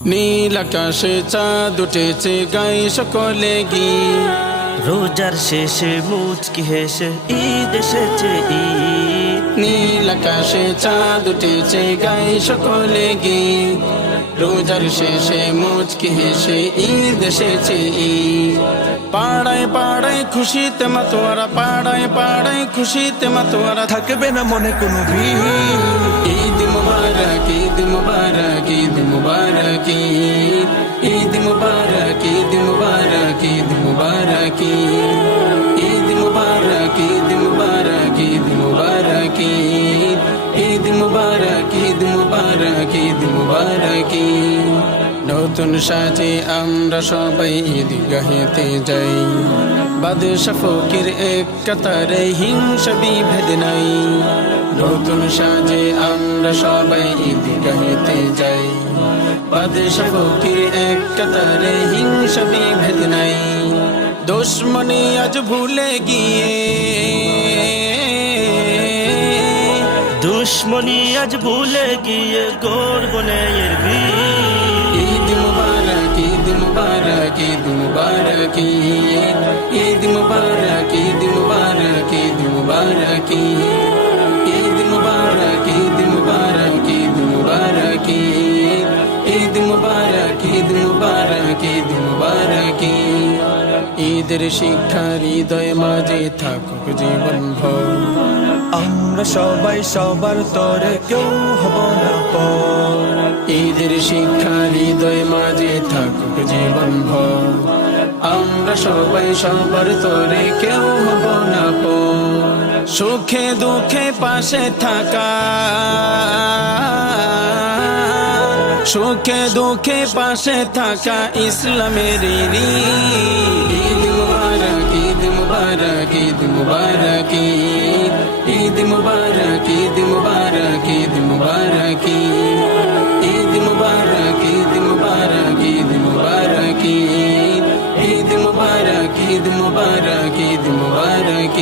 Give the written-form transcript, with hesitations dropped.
নীল আকাশে চাঁদ উঠেছে গায়ে সকলে গীত। রোজার শেষে মুচকি হেসে ঈদ এসেছে ঈদ। নীল আকাশে চাঁদ উঠেছে গায়ে সকলে গীত। রোজার শেষে মুচকি হেসে ঈদ এসেছে ঈদ। পাড়ায় পাড়ায় খুশিতে মাতোয়ারা, পাড়ায় পাড়ায় খুশিতে মাতোয়ারা, থাকবে না মনে কোনো ভিড়। ঈদ মুবারক, ঈদ মুবারক, ঈদ মুবারক, ঈদ মুবারক, ঈদ মুবারক, ঈদ মুবারক, ঈদ মুবারক, ঈদ মুবারক, ঈদ মুবারক, ঈদ মুবারক, ঈদ মুবারক, ঈদ মুবারক। নতুন সাজে আমরা সবাই ঈদগাহেতে যাই, বাদশা ফকির এক কাতারে হিংসা বিভেদ নাই। নতুন সাজে আমরা সবাই ঈদগাহেতে যাই, বাদশা ফকির এক কাতারে হিংসা বিভেদ নাই। দুশ্মনী আজ ভুলে গিয়ে, দুশ্মনী আজ ভুলে গিয়ে গর্ব নেয়ের বীর। ঈদ মুবারক, ঈদ মুবারক, ঈদ মুবারক, ঈদ মুবারক, ঈদ মুবারক, ঈদ মুবারক, ঈদ মুবারক, ঈদ মুবারক, ঈদ মুবারক, ঈদ মুবারক, ঈদ মুবারক, ঈদ মুবারক। ঈদের শিক্ষা হৃদয় মাঝে থাকুক জীবন ভর, আমরা সবাই সবার তরে কেউ হব না পর। ঈদের শিক্ষা হৃদয় মাঝে থাকুক জীবন ভর, আমরা সবাই সবার তরে কেউ হব না পর। সুখে দুঃখে পাশে থাকা, সুখে দুঃখে পাশে থাকা ইসলামের রীত। ঈদ মুবারক, ঈদ মুবারক, ঈদ মুবারক, ঈদ মুবারক, ঈদ মুবারক, ঈদ মুবারক, ঈদ মুবারক, ঈদ মুবারক, ঈদ মুবারক, ঈদ মুবারক, ঈদ মুবারক, ঈদ মুবারক।